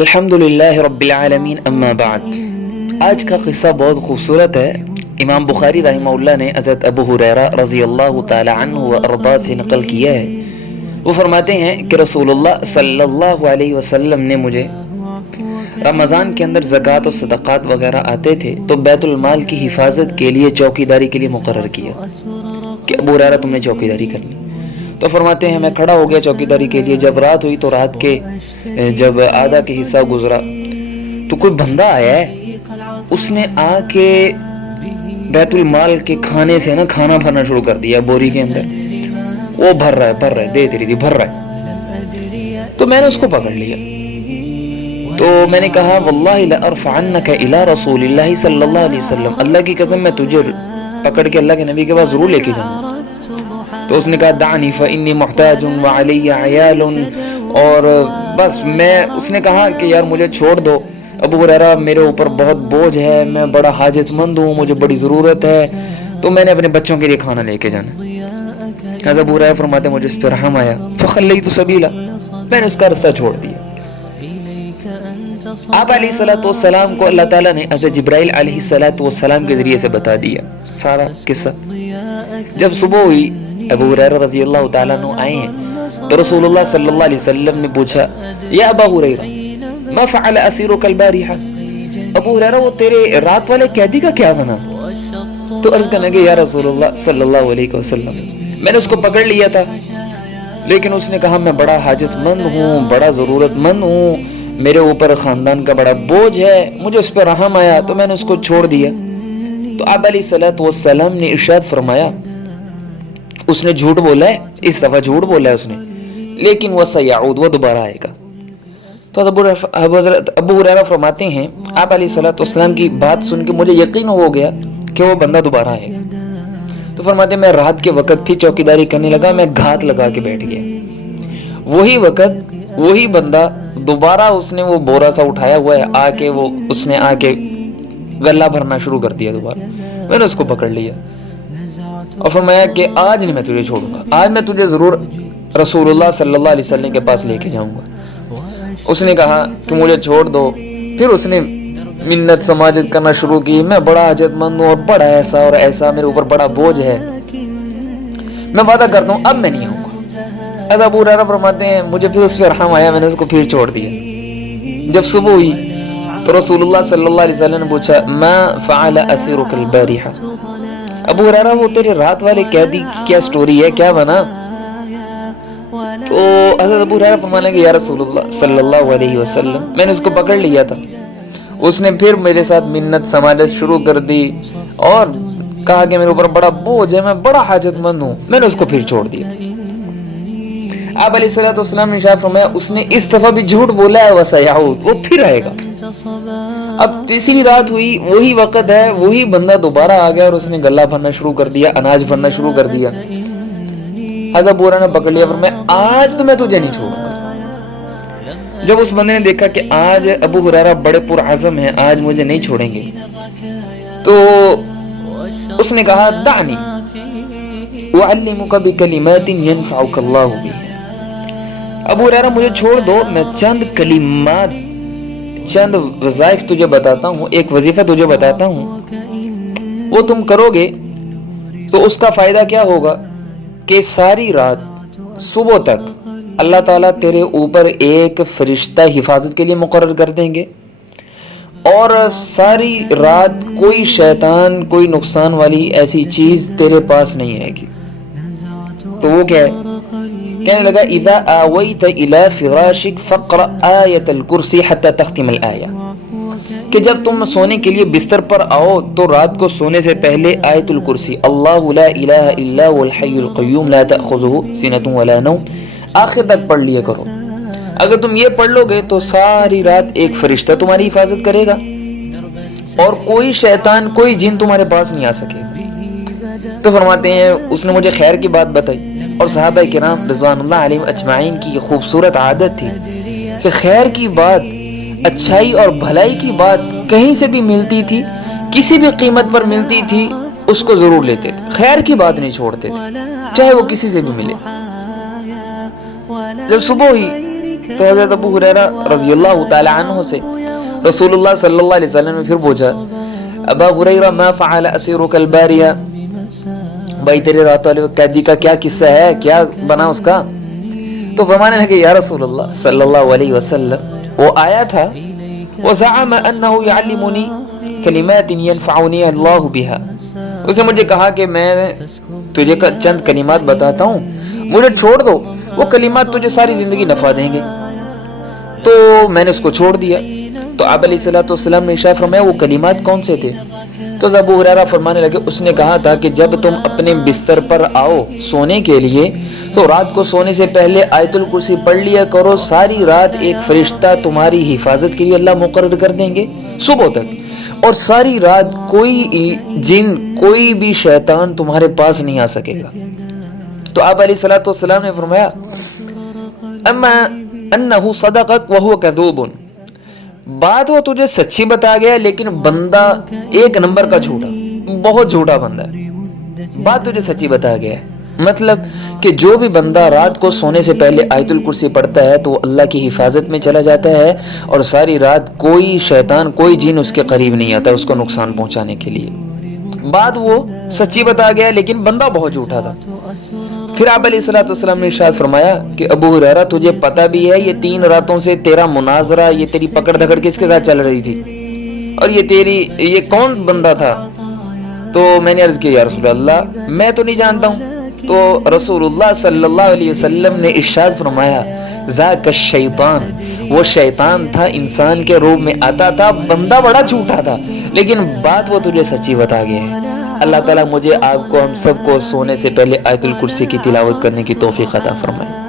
الحمدللہ رب العالمین اما بعد۔ آج کا قصہ بہت خوبصورت ہے۔ امام بخاری رحمہ اللہ نے حضرت ابو ہریرہ رضی اللہ تعالی عنہ و ارضاہ سے نقل کیا ہے۔ وہ فرماتے ہیں کہ رسول اللہ صلی اللہ علیہ وسلم نے مجھے رمضان کے اندر زکوٰۃ و صدقات وغیرہ آتے تھے تو بیت المال کی حفاظت کے لیے چوکیداری کے لیے مقرر کیا کہ ابو ہریرہ تم نے چوکیداری کرنی۔ تو فرماتے ہیں میں کھڑا ہو گیا چوکیداری کے لیے۔ جب رات ہوئی تو رات کے جب آدھا کے حصہ گزرا تو کوئی بندہ آیا ہے، اس نے آ کے بیت المال کے کھانے سے کھانا بھرنا شروع کر دیا بوری کے اندر۔ وہ بھر رہا ہے دے رہی بھر رہا ہے۔ تو میں نے اس کو پکڑ لیا، تو میں نے کہا واللہ لأرفعنک الی رسول اللہ صلی اللہ علیہ وسلم، اللہ کی قسم میں تجھے پکڑ کے اللہ کے نبی کے پاس ضرور لے کے جاؤں گا۔ تو اس نے کہا دعنی فانی محتاج وعلی عیال، اور بس اس نے کہا کہ یار مجھے چھوڑ دو ابو ہریرہ، میرے اوپر بہت بوجھ ہے، میں بڑا حاجت مند ہوں، مجھے بڑی ضرورت ہے، تو میں نے اپنے بچوں کے لیے کھانا لے کے جانا۔ حضرت ابو ہریرہ فرماتے مجھے اس پہ رحم آیا، فخلیت سبیلا، میں نے اس کا رستہ چھوڑ دیا۔ آپ علیہ الصلوۃ والسلام کو اللہ تعالیٰ نے حضرت جبرائیل علیہ الصلوۃ والسلام کے ذریعے سے بتا دیا سارا قصہ۔ جب صبح ہوئی ابو ہریرہ رضی اللہ تعالیٰ عنہ آئے ہیں تو رسول اللہ صلی اللہ علیہ وسلم نے پوچھا یا ابا ہریرہ ما فعل اسیرک البارحہ، ابو ہریرہ وہ تیرے رات والے قیدی کا کیا بنا؟ تو عرض کرنے کہ یا رسول اللہ صلی اللہ علیہ وسلم میں نے اس کو پکڑ لیا تھا، لیکن اس نے کہا میں بڑا حاجت مند ہوں، بڑا ضرورت مند ہوں، میرے اوپر خاندان کا بڑا بوجھ ہے، مجھے اس پہ رحم آیا تو میں نے اس کو چھوڑ دیا۔ تو آپ علیہ الصلوۃ والسلام نے ارشاد فرمایا اس نے جھوٹ بولا ہے، اس دفعہ جھوٹ بولا ہے اس نے، لیکن وہ سیعود، وہ دوبارہ آئے گا۔ تو ابو ہریرہ فرماتے ہیں آپ علیہ الصلوۃ والسلام کی بات سن کے مجھے یقین ہو گیا کہ وہ بندہ دوبارہ آئے گا۔ تو فرماتے ہیں میں رات کے وقت پھر چوکیداری کرنے لگا، میں گھات لگا کے بیٹھ گیا۔ وہی وقت وہی بندہ دوبارہ اس نے وہ بورا سا اٹھایا ہوا ہے، اس نے آ کے غلہ بھرنا شروع کر دیا دوبارہ۔ میں نے اس کو پکڑ لیا اور فرمایا کہ آج نہیں میں تجھے چھوڑوں گا، آج میں تجھے ضرور رسول اللہ صلی اللہ علیہ وسلم کے پاس لے کے جاؤں گا۔ اس نے کہا کہ مجھے چھوڑ دو، پھر اس نے منت سماجت کرنا شروع کی، میں بڑا حاجت مند ہوں اور بڑا ایسا اور ایسا، میرے اوپر بڑا بوجھ ہے، میں وعدہ کرتا ہوں اب میں نہیں آؤں گا۔ حضرت ابو ہریرہ فرماتے ہیں مجھے پھر اس پہ رحم آیا، میں نے اس کو پھر چھوڑ دیا۔ جب صبح ہوئی تو رسول اللہ صلی اللہ علیہ وسلم نے پوچھا ما فعل اسیرک البارحہ، ابو ہریرہ وہ تیرے رات والے قیدی کی کیا سٹوری ہے، کیا بنا؟ تو حضرت ابو ہریرہ فرمانے لگے یا رسول اللہ صلی اللہ علیہ وسلم میں نے اس کو پکڑ لیا تھا، اس نے پھر میرے ساتھ منت سماجت شروع کر دی اور کہا کہ میرے اوپر بڑا بوجھ ہے، میں بڑا حاجت مند ہوں، میں نے اس کو پھر چھوڑ دیا۔ آپ علیہ الصلوۃ والسلام نے ارشاد فرمایا اس نے اس دفعہ بھی جھوٹ بولا ہے، وسیعود، وہ پھر آئے گا۔ اب تیسری رات ہوئی، وہی وقت ہے، وہی بندہ دوبارہ آ گیا اور اس نے غلہ بھرنا شروع کر دیا، اناج بھرنا شروع کر دیا۔ حضرت ابو ہریرہ نے پکڑ لیا، فرمایا آج تو میں تجھے نہیں چھوڑوں گا۔ جب اس بندے نے دیکھا کہ آج ابو ہریرہ بڑے پرعزم ہیں، آج مجھے نہیں چھوڑیں گے، تو اس نے کہا دعنی اعلمک بکلمات ینفعک اللہ بہا، ابو ہریرہ مجھے چھوڑ دو، میں چند کلمات، چند وظائف تجھے بتاتا ہوں، ایک وظیفہ تجھے بتاتا ہوں، وہ تم کرو گے تو اس کا فائدہ کیا ہوگا کہ ساری رات صبح تک اللہ تعالیٰ تیرے اوپر ایک فرشتہ حفاظت کے لیے مقرر کر دیں گے، اور ساری رات کوئی شیطان، کوئی نقصان والی ایسی چیز تیرے پاس نہیں آئے گی۔ تو وہ کیا ہے؟ کہنے لگا اذا آویت الی فراشک فقرأ آیت الکرسی حتی تختم الآیہ، کہ جب تم سونے کے لیے بستر پر آؤ تو رات کو سونے سے پہلے آیت الکرسی، اللہ لا الہ الا هو الحی القیوم لا تأخذہ سنۃ ولا نوم، آخر تک پڑھ لیا کرو۔ اگر تم یہ پڑھ لو گے تو ساری رات ایک فرشتہ تمہاری حفاظت کرے گا اور کوئی شیطان، کوئی جن تمہارے پاس نہیں آ سکے گا۔ تو فرماتے ہیں اس نے مجھے خیر کی بات بتائی، اور صحابہ کرام رضوان اللہ علیہم اجمعین کی یہ خوبصورت عادت تھی کہ خیر کی بات، اچھائی اور بھلائی کی بات کہیں سے بھی ملتی تھی، کسی بھی قیمت پر ملتی تھی، اس کو ضرور لیتے تھے، خیر کی بات نہیں چھوڑتے تھے، چاہے وہ کسی سے بھی ملے۔ جب صبح ہوئی تو حضرت ابو ہریرہ رضی اللہ تعالی عنہ سے رسول اللہ صلی اللہ علیہ وسلم نے پھر پوچھا ابا ہریرہ ما فعل اسیرک الباریہ، بھائی تیرے رات والے قیدی کا کیا قصہ ہے، کیا بنا اس کا؟ تو فرمانے لگے یا رسول اللہ صلی اللہ علیہ وسلم وہ آیا تھا وزعم انه يعلمني کلمات ينفعني اللہ بها، اس نے مجھے کہا کہ میں تجھے چند کلمات بتاتا ہوں، مجھے چھوڑ دو، وہ کلمات تجھے ساری زندگی نفع دیں گے۔ تو میں نے اس کو چھوڑ دیا۔ تو آپ علیہ الصلوۃ والسلام نے ارشاد فرمایا وہ کلمات کون سے تھے؟ تو ابو ہریرہ فرمانے لگے اس نے کہا تھا کہ جب تم اپنے بستر پر آؤ سونے کے لیے تو رات کو سونے سے پہلے آیت الکرسی پڑھ لیا کرو، ساری رات ایک فرشتہ تمہاری حفاظت کے لیے اللہ مقرر کر دیں گے صبح تک، اور ساری رات کوئی جن کوئی بھی شیطان تمہارے پاس نہیں آ سکے گا۔ تو آپ علیہ الصلوۃ والسلام نے فرمایا اما انہ صدقک وہو کذوب، بات وہ تجھے سچی بتا گیا لیکن بندہ ایک نمبر کا جھوٹا، بہت جھوٹا بندہ ہے، بات تجھے سچی بتا گیا ہے۔ مطلب کہ جو بھی بندہ رات کو سونے سے پہلے آیت الکرسی پڑھتا ہے تو وہ اللہ کی حفاظت میں چلا جاتا ہے، اور ساری رات کوئی شیطان کوئی جن اس کے قریب نہیں آتا اس کو نقصان پہنچانے کے لیے۔ بات وہ سچی بتا گیا لیکن بندہ بہت جھوٹا تھا۔ پھر آپ علیہ الصلوۃ والسلام نے ارشاد فرمایا کہ ابو ہریرہ تجھے پتہ بھی ہے یہ 3 راتوں سے تیرا مناظرہ، یہ تیری پکڑ دھکڑ کس کے ساتھ چل رہی تھی، اور یہ کون بندہ تھا؟ تو میں نے عرض کیا یا رسول اللہ میں تو نہیں جانتا ہوں۔ تو رسول اللہ صلی اللہ علیہ وسلم نے ارشاد فرمایا ذاک الشیطان، وہ شیطان تھا، انسان کے روپ میں آتا تھا، بندہ بڑا جھوٹا تھا لیکن بات وہ تجھے سچی بتا گیا ہے۔ اللہ تعالیٰ مجھے آپ کو ہم سب کو سونے سے پہلے آیت الکرسی کی تلاوت کرنے کی توفیق عطا فرمائے۔